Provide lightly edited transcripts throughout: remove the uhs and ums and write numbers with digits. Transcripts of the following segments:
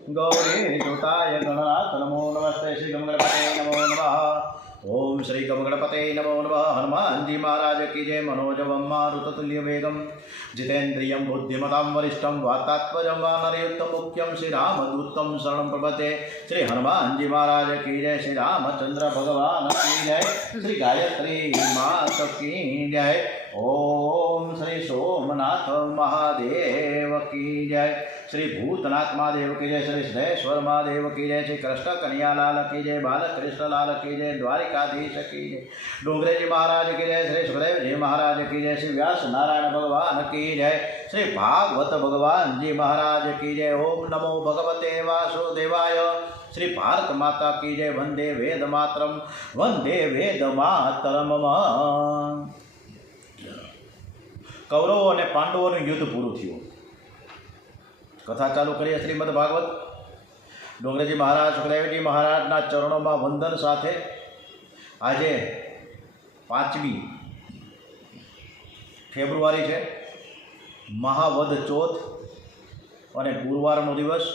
गौरी सुताय गणनाथ नमो नमस्ते श्री गणपते नमो नमः। ओम श्री गणपते नमो नमः। हनुमान जी महाराज की जय। मनोजवम मारुततुल्य वेगम जितेन्द्रियं बुद्धिमतां वरिष्ठं वातात्मजं वानरयुक्तं मुख्यं श्री रामदूतं शरणं प्रपद्ये। श्री हनुमान जी महाराज की जय। श्री रामचंद्र भगवान की जय। श्री गायत्री माता की जय। ओम श्री सोमनाथ महादेव की जय। श्री भूतनाथ महादेव की जय। श्री सिद्धेश्वर महादेव की जय। श्री कृष्ण कन्हैया लाल की जय। बालकृष्ण लाल की जय। द्वारिकाधीश की जय। डोंगरे जी महाराज की जय। श्री सुखदेव जी महाराज की जय। श्री व्यास नारायण भगवान की जय। श्री भागवत भगवान जी महाराज की जय। ओम नमो भगवते वासुदेवाय। श्री भारत माता की जय। वंदे वेद मातरम वंदे वेद मातरम। कौरवों और पांडवों युद्ध पूरु थयुं। कथा चालू करिए। श्रीमद भागवत। डोंगरेजी महाराज सुखदेवजी महाराजना चरणों में वंदन साथे आज 5મી फेब्रुआरी है, महावद चौथ और गुरुवारनो दिवस।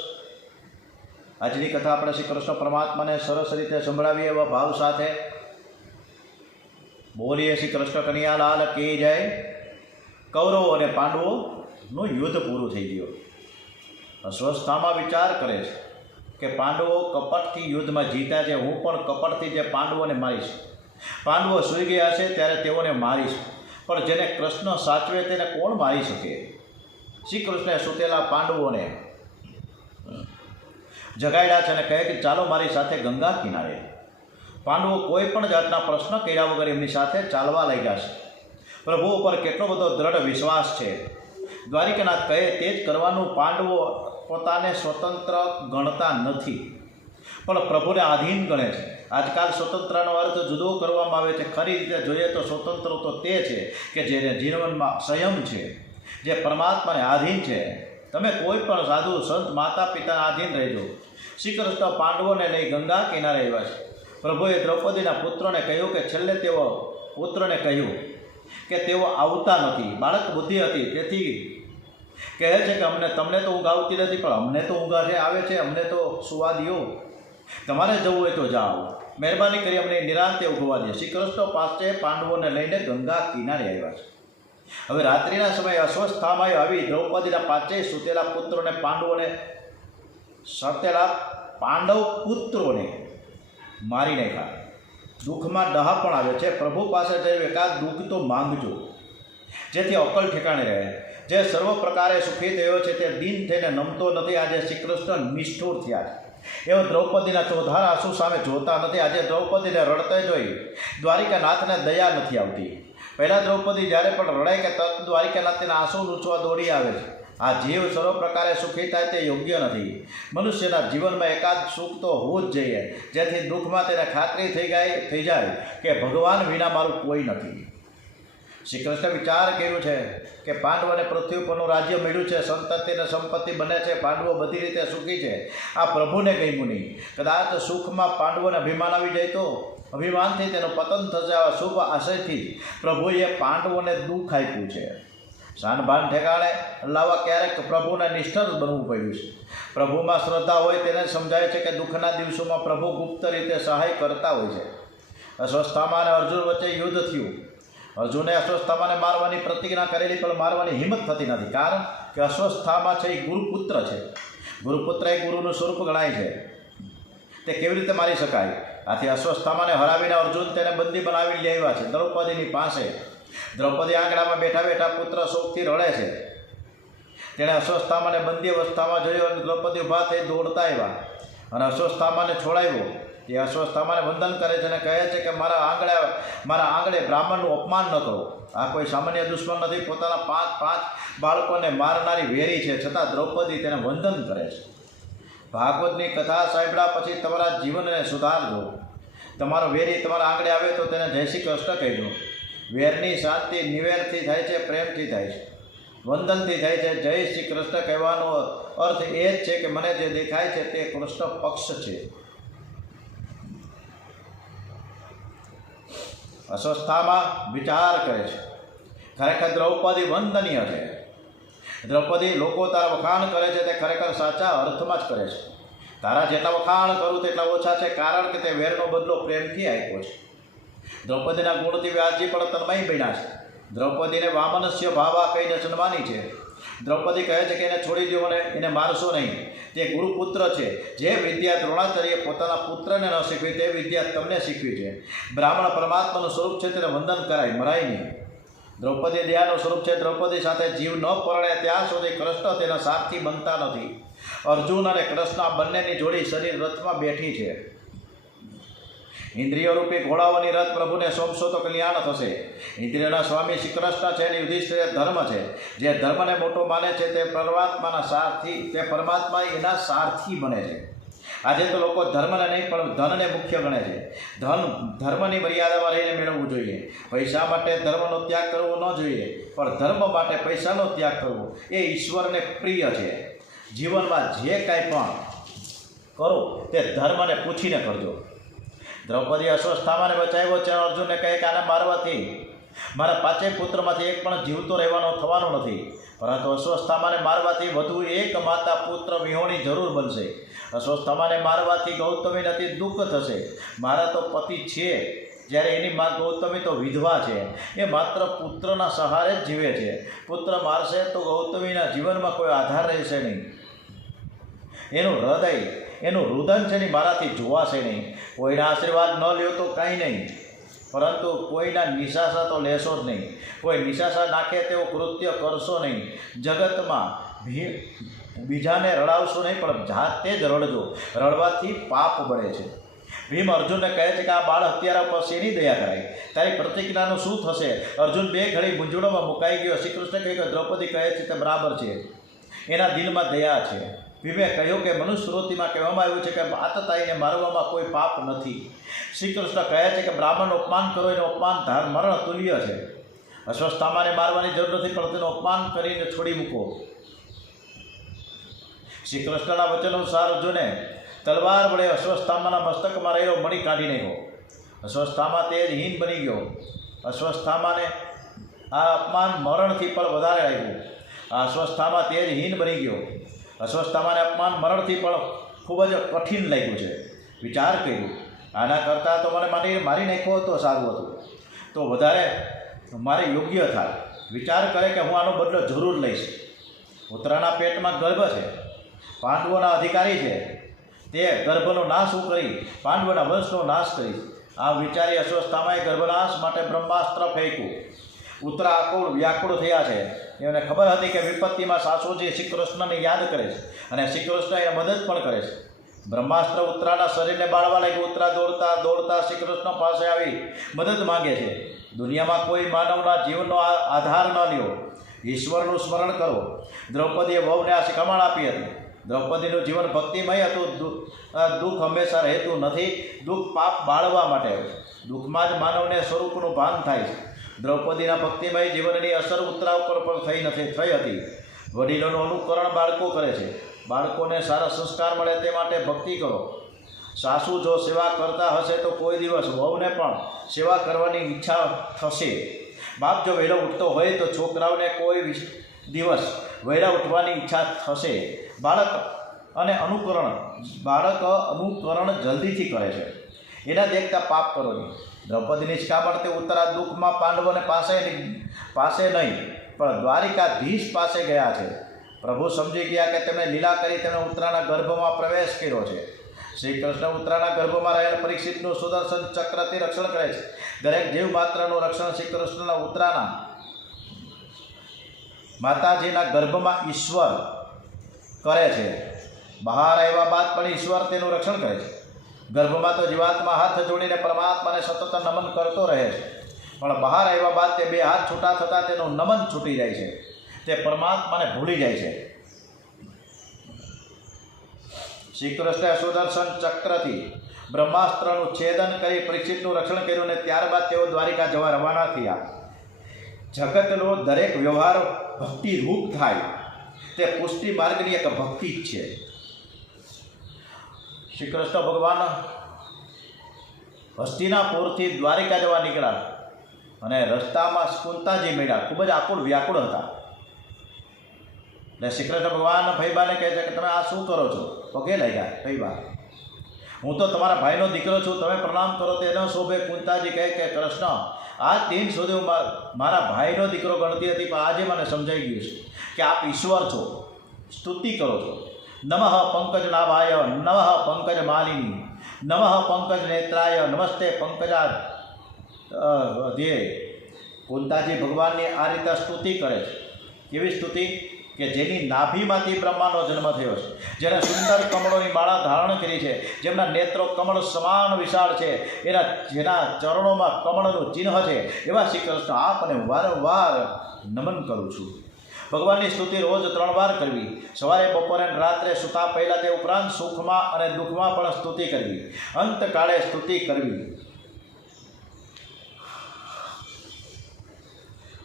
आजनी कथा अपने श्री कृष्ण परमात्मा ने सरस रीते संभळावीए एवा भाव साथे बोलीए श्री कृष्ण कन्हैया लाल की जय। कौरवों और पांडवों युद्ध पूरु थई गयुं। अश्वस्थामा विचार करे कि पांडवों कपटथी युद्ध में जीत्या है, हूँ पण कपटथी जे पांडवों ने मारीश। पांडवों सूई गया है त्यारे तेओने मारीश, पर जेने कृष्ण साचवे तेने कोण मारी सके। श्री कृष्णे सुतेला पांडवों ने जगाड्या छे अने कहे कि चालो मारी साथे गंगा किनारे। पांडवों कोईपण जातना प्रश्न कर्या वगर एमनी साथे चालवा लाग्या छे। प्रभु पर केटलो बधो दृढ़ विश्वास है। द्वारिकानाथ कहे तेज करवानुं पांडवों पोताने स्वतंत्र गणता नथी, पण प्रभुने आधीन गणे छे। आजकाल स्वतंत्रनो अर्थ जुदो करवामां आवे छे। खरी रीते जोईए तो स्वतंत्र तो ते छे के जेने जीवनमां संयम छे, जे परमात्माने आधीन छे। तमे कोई पण साधु संत माता पिताने आधीन रहेजो। श्री कृष्ण पांडवोने लई गंगा किनारे आव्या छे। प्रभुए द्रौपदीना पुत्रने कह्युं के छेल्ले तेओ पुत्रने कह्युं के तेओ आवता नथी। बाळक बुद्धि हती तेथी कहे छे कि अमने तमने तो ऊँघ आवती नथी, पण अमने तो ऊँघ आवे छे, अमने तो सुवा दियो। तमारे जवुं होय तो जाओ, मेहरबानी करी अमने निरांते ऊँघवा दे। श्री कृष्ण पासे पांडवोने लईने गंगा किनारे आव्या छे। हवे रात्रिना समये अस्वस्थामां आवी द्रौपदीना पाचे सुतेला पुत्रोने पांडवोने सतेला पांडव पुत्रोने मारी नाख्या। दुखमां डहापण आवे छे। प्रभु पासे जई एकाद दुख तो मांगजो, जेथी अकल ठेकाणे रहे। जे सर्व प्रकारे सुखी थयो छे ते दीन थईने नमतो नथी। आज श्रीकृष्ण निष्ठुर थया छे। एवं द्रौपदीना चौधार आंसू सामे जोता नथी। आज द्रौपदीने रड़ते जोई द्वारिकानाथने दया नथी आवती। पहला द्रौपदी ज्यारे पण रड़ाय के तरत द्वारिकानाथना आंसू लूछवा दौड़ी आवे छे। आ जीव सर्व प्रकारे सुखी थाय ते योग्य नथी। मनुष्यना जीवन में एकाद सुख तो होवुं ज जोईए, जेथी दुखमां तेने खातरी थई जाय के भगवान विना मारुं कोई नथी। श्री कृष्ण विचार कर्यो छे कि पांडवोने पृथ्वी परनुं राज्य मळ्युं छे, संतति ने संपत्ति बने छे, पांडवो बधी रीते सुखी छे। आ प्रभुने गम्युं नहीं। कदाच सुखमां पांडवोने अभिमान आवी जाय तो अभिमानथी तेनुं पतन थशे। आवा शुभ आशयथी प्रभुए पांडवोने दुख आप्युं छे। शानभान ठेकाणे लाववा क्यारेक प्रभुने निष्ठर बनवुं पड्युं छे। प्रभुमां श्रद्धा होय तेने समजाय छे कि दुखना दिवसोमां प्रभु गुप्त रीते सहाय करता होय छे। अश्वस्थामा अने अर्जुन वच्चे युद्ध थयुं। अर्जुने अश्वस्थामाने मारवानी प्रतिज्ञा करेली, पण मारवानी हिम्मत थती नथी। कारण के अश्वस्थामा छे ए गुरुपुत्र छे। गुरुपुत्र ए गुरुनुं स्वरूप गणाय छे। ते केवी रीते मारी शकाय? आथी अश्वस्थामाने हरावीने अर्जुन तेने बंदी बनावी लई આવ્યા છે द्रौपदीनी पासे। द्रौपदी आंगणामां बेठा बेठा पुत्र शोकथी रड़े छे। तेणे अश्वस्थामाने बंदी अवस्थामां जोयो अने द्रौपदी ऊभा थई दौड़ता આવ્યા अने अश्वस्थामाने छोड़ाव्यो। ये अश्वस्थामाने वंदन करे छे अने कहे छे कि मारा आंगणे ब्राह्मणनुं अपमान न करो। आ कोई सामान्य दुश्मन नथी, पोताना 5 बाळकोने मारनारी वेरी छे, छतां द्रौपदी तेने वंदन करे छे। भागवतनी कथा साંભળ્યા પછી તમારા જીવનને સુધારજો। તમારો વેરી તમારા આંગણે આવે તો તેને જય શ્રી કૃષ્ણ કહેજો। વેરની શાંતિ નિવેરથી થાય છે, પ્રેમથી થાય છે, વંદનથી થાય છે। જય શ્રી કૃષ્ણ કહેવાનો अर्थ એ જ છે કે મને જે દેખાય છે તે કૃષ્ણ પક્ષ છે। અસ્વસ્થામાં વિચાર કરે છે। ખરેખર દ્રૌપદી વંદનીય છે। દ્રૌપદી, લોકો તારા વખાણ કરે છે તે ખરેખર સાચા અર્થમાં જ કરે છે. તારા જેટલા વખાણ કરું તેટલા ઓછા છે, કારણ કે તે વેરનો બદલો પ્રેમથી આપ્યો છે. દ્રૌપદીના ગુણથી વ્યાસજી પણ તન્મય બન્યા છે. દ્રૌપદીને વામનસ્ય ભાવા કહીને સન્માની છે. દ્રૌપદી કહે છે કે એને છોડી દો અને એને મારશો નહીં. તે ગુરુપુત્ર છે. જે વિદ્યા દ્રોણાચાર્ય પોતાના પુત્રને ન શીખવી તે વિદ્યા તમને શીખવી છે. બ્રાહ્મણ પરમાત્માનું સ્વરૂપ છે, તેને વંદન કરાય, મરાય નહીં. દ્રૌપદી દયાનું સ્વરૂપ છે. દ્રૌપદી સાથે જીવ ન પરણે ત્યાં સુધી કૃષ્ણ તેના સારથી બનતા નથી. અર્જુન અને કૃષ્ણ આ બંનેની જોડી શરીર રથમાં બેઠી છે. ઇન્દ્રિયો રૂપી ઘોડાઓની રથ પ્રભુને સોંપશો તો કલ્યાણ થશે. ઇન્દ્રિયોના સ્વામી શ્રી કૃષ્ણ છે અને યુધિષ્ઠિર ધર્મ છે. જે ધર્મને મોટો માને છે તે પરમાત્મા એના સારથી બને છે. આજે તો લોકો ધર્મને નહીં પણ ધનને મુખ્ય ગણે છે. ધર્મની મર્યાદામાં રહીને મેળવવું જોઈએ. પૈસા માટે ધર્મનો ત્યાગ કરવો ન જોઈએ, પણ ધર્મ માટે પૈસાનો ત્યાગ કરવો એ ઈશ્વરને પ્રિય છે. જીવનમાં જે કાંઈ પણ કરો તે ધર્મને પૂછીને કરજો. દ્રૌપદી અશ્વસ્થામાને બચાવ્યો છે. અર્જુનને કહે કે આને મારવાથી મારા 5 પુત્રમાંથી એક પણ જીવતો રહેવાનો થવાનો નથી, પરંતુ અશ્વસ્થામાને મારવાથી વધુ એક માતા પુત્ર વિહોણી જરૂર બનશે. અશ્વસ્થામાને મારવાથી ગૌતમી નથી દુઃખ થશે. મારા તો પતિ છે, જ્યારે એની મા ગૌતમી તો વિધવા છે. એ માત્ર પુત્રના સહારે જ જીવે છે. પુત્ર મારશે તો ગૌતમીના જીવનમાં કોઈ આધાર રહેશે નહીં. એનું હૃદય, એનું રુદન છે ને મારાથી જોવાશે નહીં. કોઈના આશીર્વાદ ન લ્યો તો કાંઈ નહીં, પરંતુ કોઈના નિશાસા તો લેશો જ નહીં. કોઈ નિશાસા નાખે તેવું કૃત્ય કરશો નહીં. જગતમાં બીજાને રડાવશો નહીં, પણ જાતે જ રડજો. રડવાથી પાપ બળે છે. ભીમ અર્જુનને કહે છે કે આ બાળ હત્યારા પર શેની દયા કરાય? તારી પ્રતિજ્ઞાનું શું થશે? અર્જુન 2 ઘડી મૂંઝવણમાં મુકાઈ ગયો. શ્રી કૃષ્ણ કહે કે દ્રૌપદી કહે છે તે બરાબર છે, એના દિલમાં દયા છે. ભીમે કહ્યું કે મનુસ્મૃતિમાં કહેવામાં આવ્યું છે કે આતતાઈને મારવામાં કોઈ પાપ નથી. શ્રી કૃષ્ણ કહે છે કે બ્રાહ્મણનું અપમાન કરો એનું અપમાન મરણ તુલ્ય છે. અશ્વસ્થામાને મારવાની જરૂર નથી, પણ તેનું અપમાન કરીને છોડી મૂકો. શ્રી કૃષ્ણના વચન અનુસાર અર્જુને તલવાર વડે અશ્વસ્થામાના મસ્તકમાં રહેલો મણી કાઢી નાખ્યો. અશ્વસ્થામા તેજહીન બની ગયો. અશ્વસ્થામાને આ અપમાન મરણથી પણ વધારે લાગ્યું. આ અશ્વસ્થામા તેજહીન બની ગયો. અસ્વસ્થતામાને અપમાન મરણથી પણ ખૂબ જ કઠિન લાગ્યું છે. વિચાર કર્યું, આના કરતાં તો મને મારી નાખ્યો તો સારું હતું, તો વધારે મારે યોગ્ય થાય. વિચાર કરે કે હું આનો બદલો જરૂર લઈશ. ઉત્તરાના પેટમાં ગર્ભ છે, પાંડવોના અધિકારી છે, તે ગર્ભનો નાશ હું કરી પાંડવોના વંશનો નાશ કરીશ. આ વિચારી અસ્વસ્થતામાએ ગર્ભનાશ માટે બ્રહ્માસ્ત્ર ફેંક્યું. ઉત્તરા આકુળ વ્યાકુળ થયા છે. એમને ખબર હતી કે વિપત્તિમાં સાસુજી શ્રી કૃષ્ણને યાદ કરે છે અને શ્રી કૃષ્ણ એને મદદ પણ કરે છે. બ્રહ્માસ્ત્ર ઉત્તરાના શરીરને બાળવા લાગ્યું. ઉત્તરા દોડતા દોડતા શ્રી કૃષ્ણ પાસે આવી મદદ માગે છે. દુનિયામાં કોઈ માનવના જીવનનો આધાર ન લ્યો, ઈશ્વરનું સ્મરણ કરો. દ્રૌપદીએ વહુને આ શિખામણ આપી હતી. દ્રૌપદીનું જીવન ભક્તિમય હતું. દુઃખ હંમેશા રહેતું નથી. દુઃખ પાપ બાળવા માટે. દુઃખમાં જ માનવને સ્વરૂપનું ભાન થાય છે. દ્રૌપદીના ભક્તિમય જીવનની અસર ઉત્તરા ઉપર પણ થઈ હતી. વડીલોનું અનુકરણ બાળકો કરે છે. બાળકોને સારા સંસ્કાર મળે તે માટે ભક્તિ કરો. સાસુ જો સેવા કરતા હશે તો કોઈ દિવસ વહુને પણ સેવા કરવાની ઈચ્છા થશે. બાપ જો વહેલો ઉઠતો હોય તો છોકરાઓને કોઈ દિવસ વહેલા ઉઠવાની ઈચ્છા થશે. બાળક અનુકરણ જલ્દીથી કરે છે. એના દેખતા પાપ કરો નહીં. દ્રૌપદીની શિખામણ તે ઉત્તરા દુઃખમાં પાંડવોને પાસે નહીં પણ દ્વારિકાધીશ પાસે ગયા છે. પ્રભુ સમજી ગયા કે તેમણે લીલા કરી તેમણે ઉત્તરાના ગર્ભમાં પ્રવેશ કર્યો છે. શ્રી કૃષ્ણ ઉત્તરાના ગર્ભમાં રહેલ પરીક્ષિતનું સુદર્શન ચક્રથી રક્ષણ કરે છે. દરેક જીવ માત્રનું રક્ષણ શ્રી કૃષ્ણના ઉત્તરાના માતાજીના ગર્ભમાં ઈશ્વર કરે છે. બહાર આવ્યા બાદ પણ ઈશ્વર તેનું રક્ષણ કરે છે. ગર્ભમાં તો જીવાત્મા હાથ જોડીને પરમાત્માને સતત નમન કરતો રહે છે, પણ બહાર આવ્યા બાદ તે 2 હાથ છૂટા થતાં તેનું નમન છૂટી જાય છે. તે પરમાત્માને ભૂલી જાય છે. શ્રી કૃષ્ણે સુદર્શન ચક્રથી બ્રહ્માસ્ત્રનું છેદન કરી પરીક્ષિતનું રક્ષણ કર્યું અને ત્યારબાદ તેઓ દ્વારિકા જવા રવાના થયા. જગતનો દરેક વ્યવહાર ભક્તિ રૂપ થાય તે પુષ્ટિ માર્ગની એક ભક્તિ જ છે. શ્રી કૃષ્ણ ભગવાન હસ્તિનાપુરથી દ્વારિકા જવા નીકળ્યા અને રસ્તામાં કુંતાજી મળ્યા. ખૂબ જ આકુળ વ્યાકુળ હતા. એટલે શ્રી કૃષ્ણ ભગવાન ફૈબાને કહે છે કે તમે આ શું કરો છો? પગે લાગ્યા ફૈબા, હું તો તમારા ભાઈનો દીકરો છું, તમે પ્રણામ કરો તો એનો શોભે. કુંતાજી કહે કે કૃષ્ણ, આ દિન સુધી હું મારા ભાઈનો દીકરો ગણતી હતી, પણ આજે મને સમજાઈ ગયું છે કે આપ ઈશ્વર છો. સ્તુતિ કરો છો. નમઃ પંકજ નાભાય, નમઃ પંકજ માલિની, નમઃ પંકજ નેત્રાય, નમસ્તે પંકજા ધ્યેય. કુંતાજી ભગવાનની આ રીતે સ્તુતિ કરે છે. કેવી સ્તુતિ? કે જેની નાભીમાંથી બ્રહ્માનો જન્મ થયો છે, જેણે સુંદર કમળોની માળા ધારણ કરી છે, જેમના નેત્રો કમળ સમાન વિશાળ છે, જેના ચરણોમાં કમળનું ચિહ્ન છે, એવા શ્રી કૃષ્ણ આપને વારંવાર નમન કરું છું. ભગવાનની સ્તુતિ રોજ 3 વાર કરવી, સવારે, બપોરે અને રાત્રે સૂતા પહેલાં. તે ઉપરાંત સુખમાં અને દુઃખમાં પણ સ્તુતિ કરવી, અંતકાળે સ્તુતિ કરવી.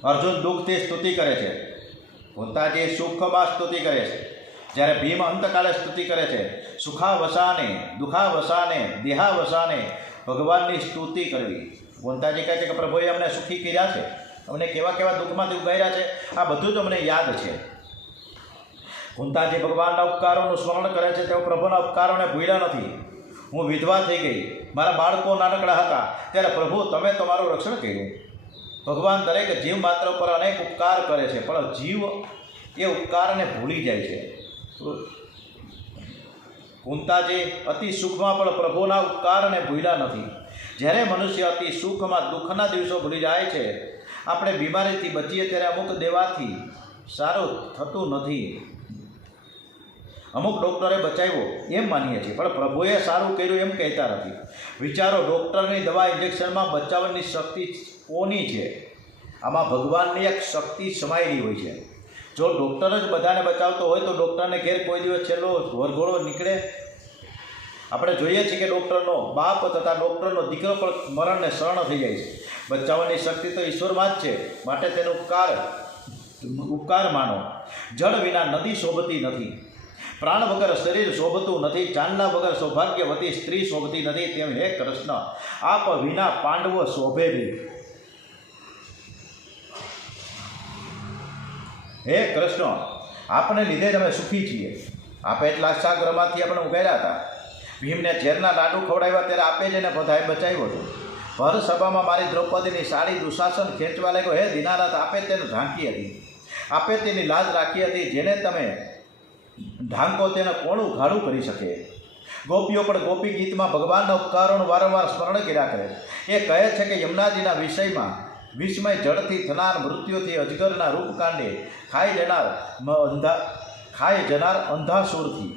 અર્જુન દુઃખથી સ્તુતિ કરે છે, કુંતાજી સુખમાં સ્તુતિ કરે છે, જ્યારે ભીમ અંતકાળે સ્તુતિ કરે છે. સુખાવસાને, દુઃખાવસાને, દેહાવસાને ભગવાનની સ્તુતિ કરવી. કુંતાજી કહે છે કે પ્રભુએ અમને સુખી કર્યા છે, અમને કેવા કેવા દુઃખમાંથી ઉગાર્યા છે, આ બધું જ અમને યાદ છે. કુંતાજી ભગવાનના ઉપકારોનું સ્મરણ કરે છે, તેઓ પ્રભુના ઉપકારોને ભૂલ્યા નથી. હું વિધવા થઈ ગઈ, મારા બાળકો નાનકડા હતા, ત્યારે પ્રભુ તમે તમારું રક્ષણ કર્યું. ભગવાન દરેક જીવ માત્ર પર અનેક ઉપકાર કરે છે, પણ જીવ એ ઉપકારને ભૂલી જાય છે. કુંતાજી અતિ સુખમાં પણ પ્રભુના ઉપકારને ભૂલ્યા નથી. જ્યારે મનુષ્ય અતિ સુખમાં દુઃખના દિવસો ભૂલી જાય છે, આપણે બીમારીથી બચીએ ત્યારે અમુક દેવાથી સારું થતું નથી. અમુક ડૉક્ટરે બચાવ્યો એમ માનીએ છીએ, પણ પ્રભુએ સારું કર્યું એમ કહેતા નથી. વિચારો, ડૉક્ટરની દવા, ઇન્જેક્શનમાં બચાવવાની શક્તિ કોની છે? આમાં ભગવાનની એક શક્તિ સમાયેલી હોય છે. જો ડૉક્ટર જ બધાને બચાવતો હોય તો ડૉક્ટરને ઘેર કોઈ દિવસ છેલ્લો વરઘોડો નીકળે? આપણે જોઈએ છીએ કે ડૉક્ટરનો બાપ તથા ડૉક્ટરનો દીકરો પણ મરણને શરણ થઈ જાય છે. બચાવવાની શક્તિ તો ઈશ્વરમાં જ છે, માટે તેનો ઉપકાર માનો. જળ વિના નદી શોભતી નથી, પ્રાણ વગર શરીર શોભતું નથી, ચાંદલા વગર સૌભાગ્યવતી સ્ત્રી શોભતી નથી. તેમ હે કૃષ્ણ, આપ વિના પાંડવો શોભે નહીં. હે કૃષ્ણ, આપને લીધે જ અમે સુખી છીએ. આપે એટલા સાગરમાંથી આપણે ઉગાડ્યા હતા. ભીમને ઝેરના લાડુ ખવડાવ્યા ત્યારે આપે જ એને બધાએ બચાવ્યો હતો. ભર સભામાં મારી દ્રૌપદીની સાડી દુશાસન ખેંચવા લાગ્યો. હે દીનાનાથ, આપે તેને ઢાંકી હતી, આપે તેની લાજ રાખી હતી. જેને તમે ઢાંકો તેને કોણ ઉઘાડું કરી શકે? ગોપીઓ પણ ગોપી ગીતમાં ભગવાનના ઉપકારોનું વારંવાર સ્મરણ કર્યા કરે. એ કહે છે કે યમુનાજીના વિષયમાં વિસ્મય જળથી થનાર મૃત્યુથી, અજગરના રૂપકાંડે ખાઈ જનાર અંધાસુરથી,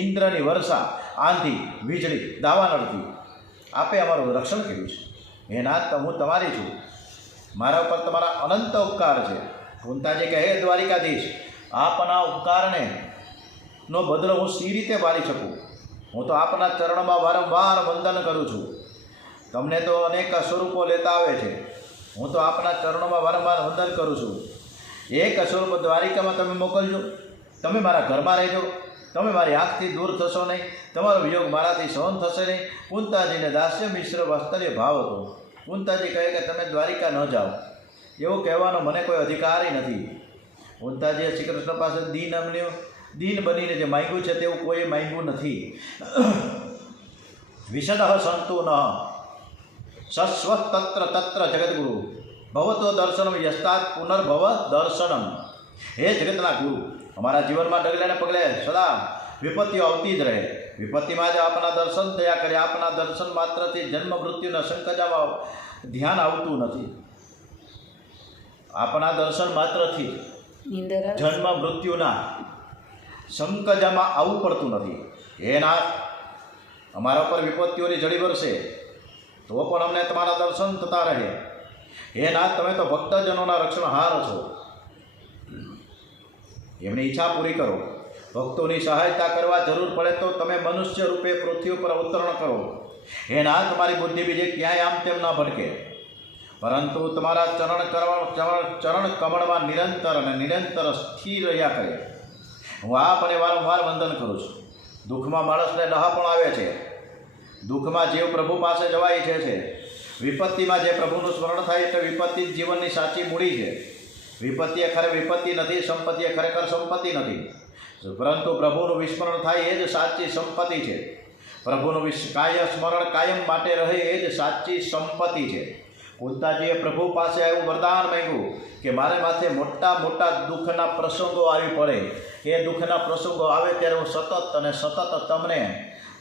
ઇન્દ્રની વર્ષા, આંધી, વીજળી, દાવાનળથી આપે અમારું રક્ષણ કર્યું છે. હે નાથ, હું તમારી છું, મારા ઉપર તમારા અનંત ઉપકાર છે. કુંતાજી કહે, હે દ્વારિકાધીશ, આપના ઉપકારને નો બદલો હું સી રીતે વાળી શકું? હું તો આપના ચરણમાં વારંવાર વંદન કરું છું. તમને તો અનેક સ્વરૂપો લેતા આવે છે, હું તો આપના ચરણોમાં વારંવાર વંદન કરું છું. એક સ્વરૂપ દ્વારિકામાં તમે મોકલજો, તમે મારા ઘરમાં રહેજો, તમે મારી આંખથી દૂર થશો નહીં, તમારો વિયોગ મારાથી સહન થશે નહીં. કુંતાજીને દાસ્ય મિશ્ર વાસ્તલ્ય ભાવ હતો. કુંતાજી કહે કે તમે દ્વારિકા ન જાઓ, એવું કહેવાનો મને કોઈ અધિકારી નથી. કુંતાજીએ શ્રી કૃષ્ણ પાસે દીન બનીને જે માંગ્યું છે તેવું કોઈ માંગ્યું નથી. વિષદ સંતુ ન સસ્વ તત્ર જગદગુરુ ભવતો દર્શનમ યસ્તાત પુનર્ભવ દર્શનમ. હે જગતના ગુરુ, અમારા જીવનમાં ડગલે ને પગલે સદા વિપત્તિઓ આવતી જ રહે. વિપત્તિમાં જ આપના દર્શન થયા કરે. આપના દર્શન માત્રથી જન્મ મૃત્યુના સંકજામાં ધ્યાન આવતું નથી. આપના દર્શન માત્રથી જન્મ મૃત્યુના સંકજામાં આવવું પડતું નથી. હે નાથ, અમારા ઉપર વિપત્તિઓની જડી વરસે તો પણ અમને તમારા દર્શન થતા રહે. હે નાથ, તમે તો ભક્તજનોના રક્ષણહાર છો, એમની ઈચ્છા પૂરી કરો. ભક્તોની સહાયતા કરવા જરૂર પડે તો તમે મનુષ્ય રૂપે પૃથ્વી ઉપર અવતરણ કરો. હે નાથ, તમારી બુદ્ધિ બીજે ક્યાંય આમ તેમ ન ભટકે, પરંતુ તમારા ચરણ કમળમાં નિરંતર અને નિરંતર સ્થિર રહ્યા કરે. હું આપને વારંવાર વંદન કરું છું. દુઃખમાં માણસને ડહા પણ આવે છે. દુઃખમાં જીવ પ્રભુ પાસે જવા ઈચ્છે છે. વિપત્તિમાં જે પ્રભુનું સ્મરણ થાય એટલે વિપત્તિ જ જીવનની સાચી મૂડી છે. વિપત્તિ એ ખરે વિપત્તિ નથી, સંપત્તિ એ ખરેખર સંપત્તિ નથી, પરંતુ પ્રભુનું વિસ્મરણ થાય એ જ સાચી સંપત્તિ છે. પ્રભુનું સ્મરણ કાયમ માટે રહે એ જ સાચી સંપત્તિ છે. કુંતાજીએ પ્રભુ પાસે એવું વરદાન માંગ્યું કે મારે માથે મોટા મોટા દુઃખના પ્રસંગો આવી પડે, એ દુઃખના પ્રસંગો આવે ત્યારે હું સતત અને સતત તમને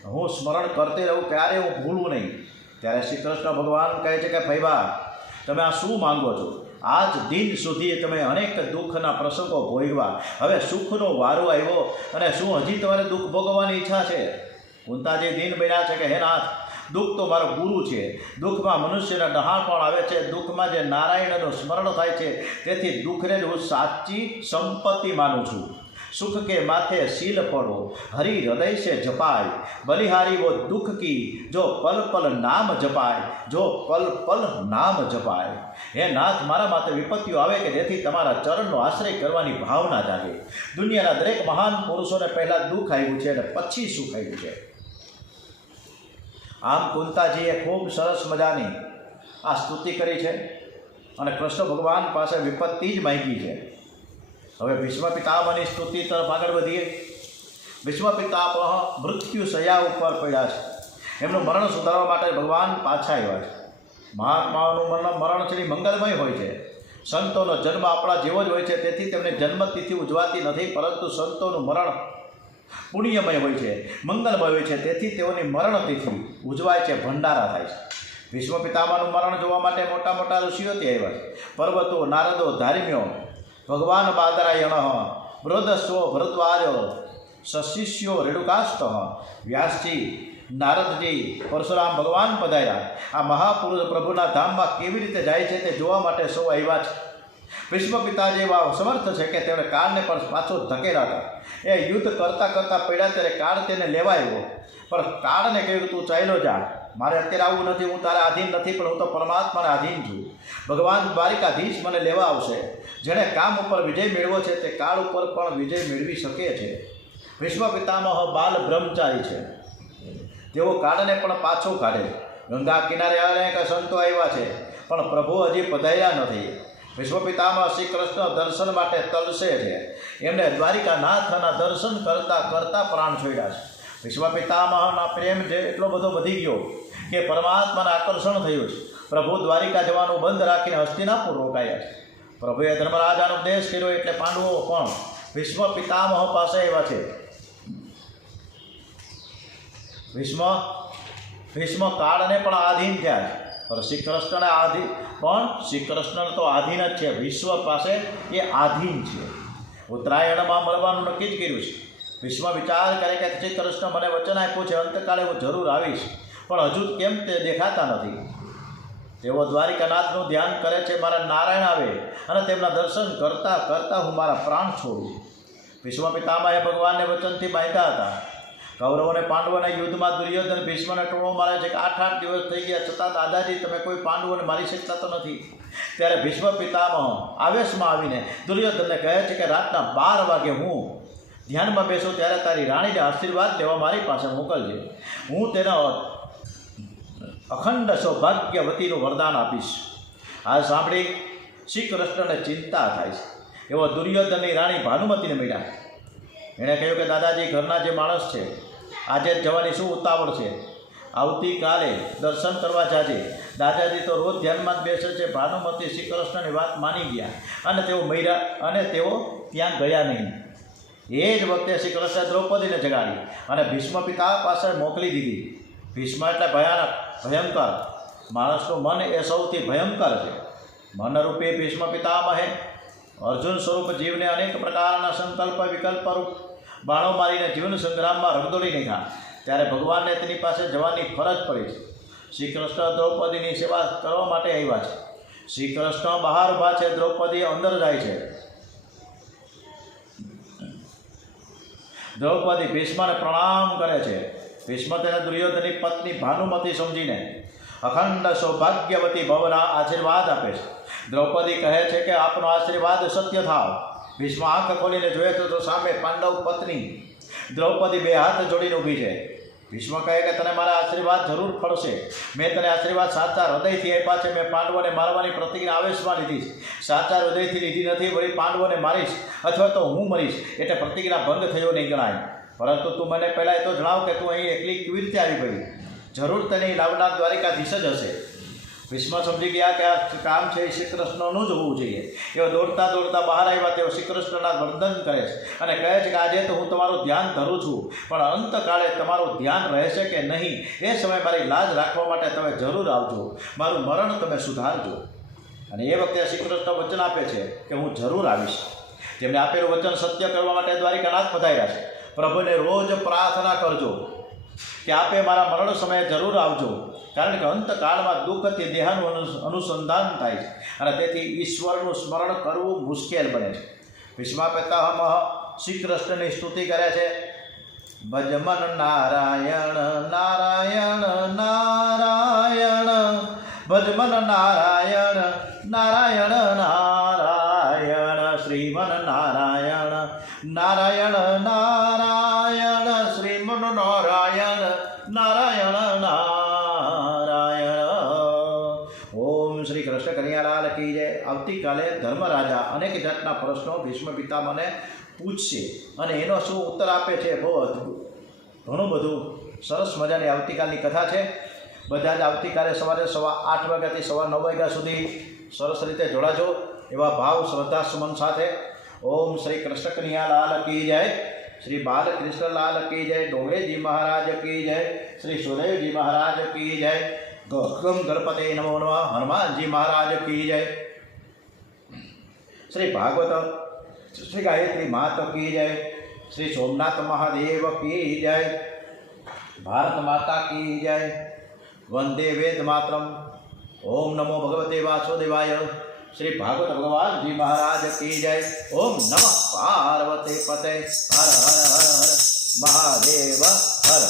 હું સ્મરણ કરતી રહું, ક્યારે હું ભૂલું નહીં. ત્યારે શ્રી કૃષ્ણ ભગવાન કહે છે કે ભૈબા, તમે આ શું માંગો છો? આજ દિન સુધી તમે અનેક દુઃખના પ્રસંગો ભોગવ્યા, હવે સુખનો વારો આવ્યો અને શું હજી તમારે દુઃખ ભોગવવાની ઈચ્છા છે? કુંતાજી દિન બન્યા છે કે હે નાથ, દુઃખ તો મારો ગુરુ છે, દુઃખમાં મનુષ્યને ડહાણ પણ આવે છે, દુઃખમાં જે નારાયણનું સ્મરણ થાય છે, તેથી દુઃખને જ હું સાચી સંપત્તિ માનું છું. સુખ કે માથે સીલ પડો, હરિ હૃદય से जपाय, बलिहारी वो दुख की जो पल पल नाम जपाय, जो पल पल नाम जपाय. હે નાથ, મારા માથે વિપત્તિઓ આવે કે જેથી તમારા ચરણનો આશ્રય કરવાની ભાવના જાગે. દુનિયાના દરેક મહાન પુરુષોને પહેલાં દુઃખ આવ્યું છે અને પછી સુખ આવ્યું છે. આમ કુંતાજીએ ખૂબ સરસ મજાની આ સ્તુતિ કરી છે અને કૃષ્ણ ભગવાન પાસે વિપત્તિ જ માંગી છે. હવે ભીષ્મ પિતામહની સ્તુતિ તરફ આગળ વધીએ. ભીષ્મ પિતામહ મૃત્યુ શૈયા ઉપર પડ્યા છે. એમનું મરણ સુધારવા માટે ભગવાન પાછા આવ્યા છે. મહાત્માઓનું મરણ છે મંગલમય હોય છે. સંતોનો જન્મ આપણા જેવો જ હોય છે, તેથી તેમને જન્મતિથિ ઉજવાતી નથી, પરંતુ સંતોનું મરણ પુણ્યમય હોય છે, મંગલમય હોય છે, તેથી તેઓની મરણ તિથિ ઉજવાય છે, ભંડારા થાય છે. ભીષ્મ પિતામહનું મરણ જોવા માટે મોટા મોટા ઋષિઓ ત્યાં આવ્યા છે. પર્વતો, નારદો, ધાર્મ્યો, ભગવાન બાદરાયણ, બૃહદસ્વો, ભરદ્વાજ, સશિષ્યો, રેણુકાસ્ત, વ્યાસજી, નારદજી, પરશુરામ ભગવાન પધાર્યા. આ મહાપુરુષ પ્રભુના ધામમાં કેવી રીતે જાય છે તે જોવા માટે સૌ આવ્યા છે. ભીષ્મ પિતા જેવા સમર્થ છે કે તેમણે કાળને પણ પાછો ધકેલા હતા. એ યુદ્ધ કરતાં કરતાં પડ્યા ત્યારે કાળ તેને લેવા આવ્યો, પણ કાળને કહ્યું તું ચાલ્યો જા, મારે અત્યારે આવવું નથી, હું તારા આધીન નથી, પણ હું તો પરમાત્માના આધીન છું. ભગવાન દ્વારિકાધીશ મને લેવા આવશે. જેણે કામ ઉપર વિજય મેળવ્યો છે તે કાળ ઉપર પણ વિજય મેળવી શકે છે. ભીષ્મ પિતામહ બાલ બ્રહ્મચારી છે, તેઓ કાળને પણ પાછો કાઢે. ગંગા કિનારે અનેક સંતો આવ્યા છે, પણ પ્રભુ હજી પધાર્યા નથી. ભીષ્મ પિતામહ શ્રી કૃષ્ણ દર્શન માટે તલસે છે. એમને દ્વારિકાનાથના દર્શન કરતાં કરતાં પ્રાણ છોડ્યા છે. ભીષ્મ પિતામહના પ્રેમ જે એટલો બધો વધી ગયો કે પરમાત્માને આકર્ષણ થયું છે. પ્રભુ દ્વારિકા જવાનું બંધ રાખીને હસ્તિનાપુર રોકાયા છે. પ્રભુએ ધર્મરાજાનો ઉપદેશ કર્યો એટલે પાંડવો પણ ભીષ્મ પિતામહ પાસે આવ્યા છે. ભીષ્મ કાળને પણ આધીન થયા છે, પણ શ્રી કૃષ્ણને આધીન, પણ શ્રી કૃષ્ણ તો આધીન જ છે, વિશ્વ પાસે એ આધીન છે. ઉત્તરાયણમાં મળવાનું નક્કી જ કર્યું છે. ભીષ્મ વિચાર કરે કે શ્રી કૃષ્ણ મને વચન આપ્યું છે, અંતકાળે હું જરૂર આવીશ, પણ હજુ કેમ તે દેખાતા નથી. તેઓ દ્વારિકાનાથનું ધ્યાન કરે છે, મારા નારાયણ આવે અને તેમના દર્શન કરતાં કરતાં હું મારા પ્રાણ છોડું. ભીષ્મ પિતામહે ભગવાનને વચનથી બાંધ્યા હતા. કૌરવોને પાંડવોના યુદ્ધમાં દુર્યોધન ભીષ્મને ટોળો મારે છે કે 8 દિવસ થઈ ગયા, છતાં દાદાજી તમે કોઈ પાંડવોને મારી શકતા તો નથી. ત્યારે ભીષ્મ પિતામહ આવેશમાં આવીને દુર્યોધનને કહે છે કે રાતના 12 વાગે હું ધ્યાનમાં બેસું ત્યારે તારી રાણીને આશીર્વાદ લેવા મારી પાસે મોકલજે. હું તેને અખંડ સૌભાગ્યવતીનું વરદાન આપીશ. આ સાંભળી શ્રી કૃષ્ણને ચિંતા થાય છે. એવો દુર્યોધનની રાણી ભાનુમતીને મળ્યા. એણે કહ્યું કે દાદાજી, ઘરના જે માણસ છે, આજે જ જવાની શું ઉતાવળ છે? આવતીકાલે દર્શન કરવા જાજે. દાદાજી તો રોજ ધ્યાનમાં જ બેસે છે. ભાનુમતી શ્રી કૃષ્ણની વાત માની ગયા અને તેઓ મર્યા અને તેઓ ત્યાં ગયા નહીં. એ જ વખતે શ્રી કૃષ્ણે દ્રૌપદીને જગાડી અને ભીષ્મ પિતા પાસે મોકલી દીધી. ભીષ્મ એટલે ભયાનક, ભયંકર. માણસનું મન એ સૌથી ભયંકર છે. મનરૂપી ભીષ્મ પિતામહે અર્જુન સ્વરૂપ જીવને અનેક પ્રકારના સંકલ્પ વિકલ્પ રૂપ બાણો મારીને જીવન સંગ્રામમાં રગદોડી નાખ્યા. ત્યારે ભગવાનને તેની પાસે જવાની ફરજ પડી છે. શ્રી કૃષ્ણ દ્રૌપદીની સેવા કરવા માટે આવ્યા છે. શ્રી કૃષ્ણ બહાર ઊભા છે, દ્રૌપદી અંદર જાય છે. દ્રૌપદી ભીષ્મને પ્રણામ કરે છે. ભીષ્મ તેને દુર્યોધનની પત્ની ભાનુમતી સમજીને અખંડ સૌભાગ્યવતી ભવના આશીર્વાદ આપે છે. દ્રૌપદી કહે છે કે આપનો આશીર્વાદ સત્ય થાવ. ભીષ્મ આંખ ખોલીને જોયે તો સામે પાંડવ પત્ની દ્રૌપદી 2 હાથ જોડીને ઊભી છે. ભીષ્મ કહે કે તને મારા આશીર્વાદ જરૂર ફળશે. મેં તને આશીર્વાદ સાચા હૃદયથી આપ્યા છે. મેં પાંડવોને મારવાની પ્રતિજ્ઞા આવેશમાં લીધી છે. સાચા હૃદયથી લીધી નથી. વળી પાંડવોને મારીશ અથવા તો હું મરીશ એટલે પ્રતિજ્ઞા ભંગ થયો નહીં ગણાય. પરંતુ તું મને પહેલાં એ તો જણાવ કે તું અહીં એકલી કેવી રીતે આવી ગઈ? જરૂર તને લાવનાર દ્વારિકાધીશ જ હશે. ભીષ્મ સમજી ગયા કે આ કામ છે એ શ્રી કૃષ્ણનું જ હોવું જોઈએ. એઓ દોડતા દોડતા બહાર આવ્યા. તેઓ શ્રી કૃષ્ણના વંદન કરે છે અને કહે છે કે આજે તો હું તમારું ધ્યાન ધરું છું, પણ અંતકાળે તમારું ધ્યાન રહેશે કે નહીં એ સમય મારી લાજ રાખવા માટે તમે જરૂર આવજો. મારું મરણ તમે સુધારજો. અને એ વખતે શ્રી કૃષ્ણ વચન આપે છે કે હું જરૂર આવીશ. જેમને આપેલું વચન સત્ય કરવા માટે દ્વારિકાનાથ પધાર્યા છે. પ્રભુને રોજ પ્રાર્થના કરજો કે આપે મારા મરણ સમયે જરૂર આવજો, કારણ કે અંતકાળમાં દુઃખથી દેહનું અનુસંધાન થાય છે અને તેથી ઈશ્વરનું સ્મરણ કરવું મુશ્કેલ બને છે. ભીષ્મ પિતામહ શ્રી કૃષ્ણની સ્તુતિ કરે છે. ભજમન નારાયણ નારાયણ નારાયણ, ભજમન નારાયણ નારાયણ નારાયણ, શ્રીમન નારાયણ નારાયણ નારાયણ, શ્રીમન નારાયણ નારાયણ નારાયણ. ઓમ શ્રી કૃષ્ણ કનૈયાલાલ કી જય. આવતીકાલે ધર્મરાજા અનેક જાતના પ્રશ્નો ભીષ્મ પિતામહને પૂછશે અને એનો શું ઉત્તર આપે છે બહુ અદ્ભુત, ઘણું બધું સરસ મજાની આવતીકાલની કથા છે. બધા જ આવતીકાલે સવારે 8:15 વાગ્યાથી 9:15 વાગ્યા સુધી સરસ રીતે જોડાજો એવા ભાવ શ્રદ્ધા સુમન સાથે. ઓમ શ્રી કૃષ્ણ કનૈયાલાલ કી જય. શ્રી બાલકૃષ્ણલાલ કી જય. ડોંગરેજી મહારાજ કી જય. શ્રી સુદેવજી મહારાજ કી જય. ગમ ગણપતે નમો નમઃ. હનુમાનજી મહારાજ કી જય. શ્રી ભાગવત શ્રી ગાયત્રી માત કી જય. શ્રી સોમનાથ મહાદેવ કી જય. ભારત માતા કી જય. વંદે વેદ માતરમ. ઓમ નમો ભગવતે વાસુદેવાય. શ્રી ભાગવત ભગવાનજી મહારાજ કી જય. ઓમ નમઃ પાર્વતી પતે. હર હર હર હર મહાદેવ હર.